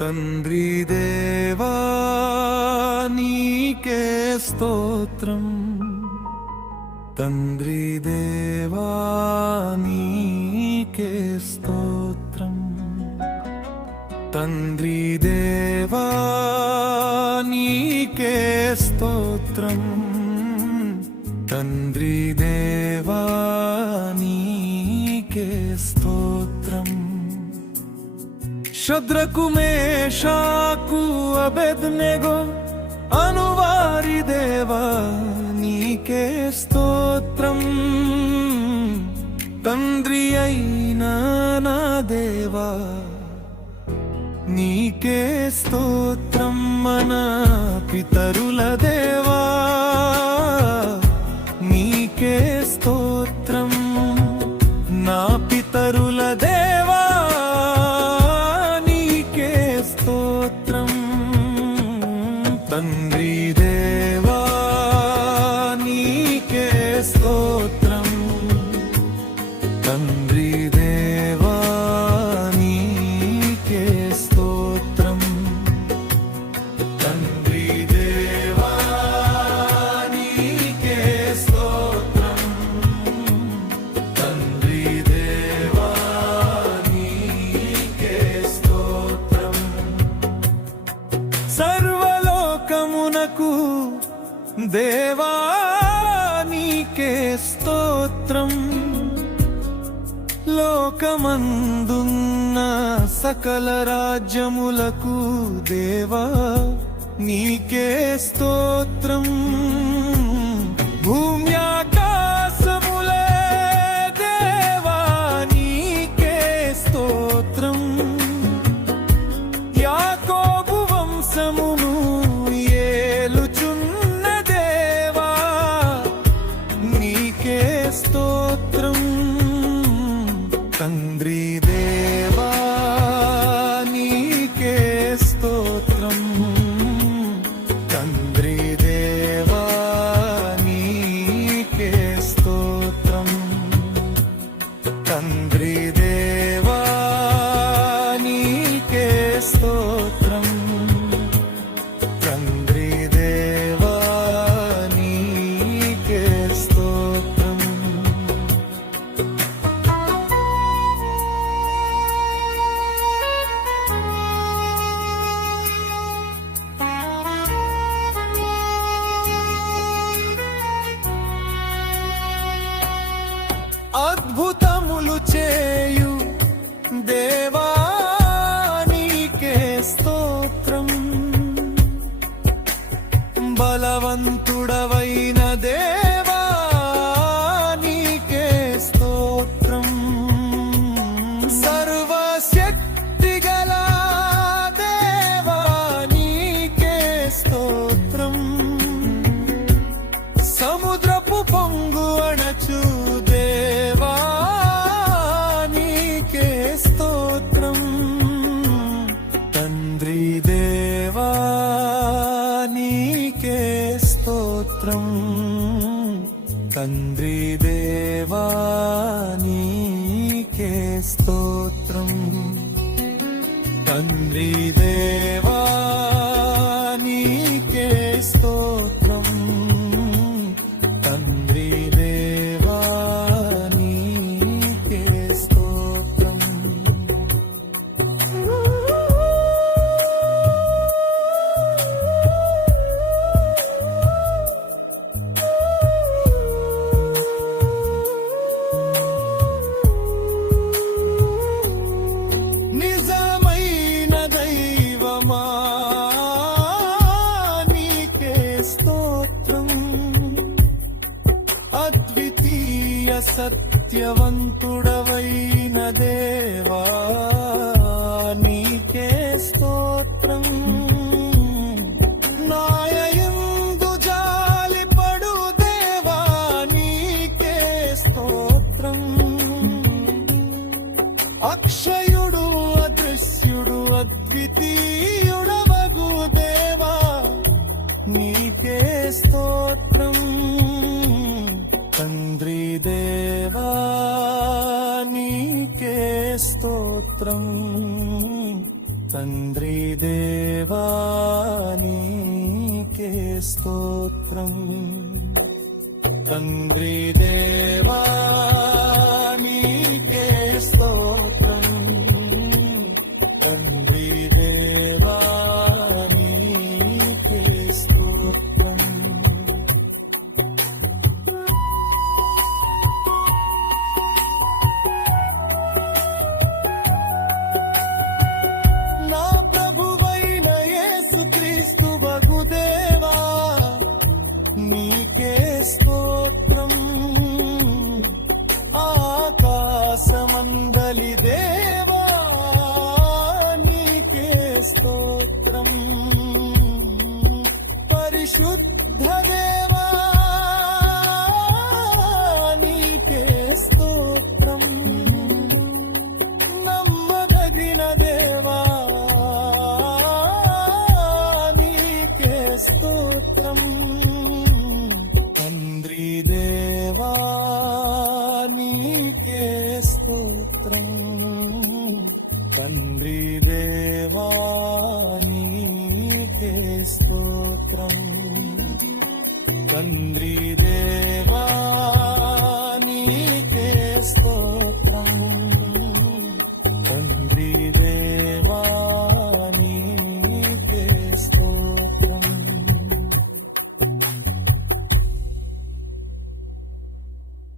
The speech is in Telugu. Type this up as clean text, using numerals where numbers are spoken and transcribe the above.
తండ్రి దేవా నీకే స్తోత్రం, తండ్రి దేవా నీకే స్తోత్రం, తండ్రి దేవా నీకే స్తోత్రం, తండ్రి దేవా నీకే స్తోత్రం. శద్రకు మేషాకు అబేద్నెగో అనువారి దేవా నీకే స్తోత్రం, తండ్రి అయినా నా దేవా నీకే స్తోత్రం. మన పితరుల దేవా నీకే స్తోత్రం, నా పితరుల దేవా నీకే స్తోత్రం, తండ్రి దేవా నీకే స్తోత్రం, తండ్రి దేవా నీకే స్తోత్రం, తండ్రి దేవా నీకే స్తోత్రం, తండ్రి దేవా నీకే స్తోత్రం. సర్వలోకమునకు దేవా నీకే స్తోత్రం, లోకమందున్న సకల రాజ్యములకు దేవా నీకే స్తోత్రం. భూమ్యాకాశములే దేవా నీకే స్తోత్రం, యాకోబు వంశమును ఏలుచున్న దేవా నీకే స్తోత్రం, తండ్రి దేవా నీకే స్తోత్రం, తండ్రి దేవా నీకే స్తోత్రం, తండ్రి దేవా నీకే స్తోత్రం, తండ్రి దేవా నీకే స్తోత్రం. అద్భుతములు చేయు దేవా నీకే స్తోత్రం, బలవంతుడవైన దేవా నీకే స్తోత్రం, సర్వశక్తిగల దేవా నీకే స్తోత్రం, సముద్రపు పొంగు అణచు దేవా నీకే స్తోత్రం, తండ్రి దేవా నీకే స్తోత్రం, తండ్రి దేవా నీకే స్తోత్రం, తండ్రి దేవా నీకే స్తోత్రం, తండ్రి దేవా నీకే స్తోత్రం. నిజమైన దైవమా నీకే స్తోత్రం, అద్వితీయ సత్యవంతుడవైన దేవా నీకే స్తోత్రం, నాయందు జాలిపడు దేవా నీకే స్తోత్రం, అక్షయుడు అదృశ్యుడు అద్వితీయుడవగు దేవా నీకే స్తోత్రం, తండ్రి స్తోత్రం తండ్రి దేవా నీకే స్తోత్రం తండ్రి దేవా నీకే స్తోత్రం తండ్రి దేవా నీకే స్తోత్రం నా ప్రభువైన యేసుక్రీస్తు వగుదేవా నీకే స్తోత్రం ఆకాశమందలి దేవా నీకే స్తోత్రం పరిశుద్ధ దేవా నీకే స్తోత్రం నమ్మదగిన దేవా నీకే స్తోత్రం తండ్రి దేవా నీకే స్తోత్రం తండ్రి దేవా నీకే స్తోత్రం తండ్రి దేవా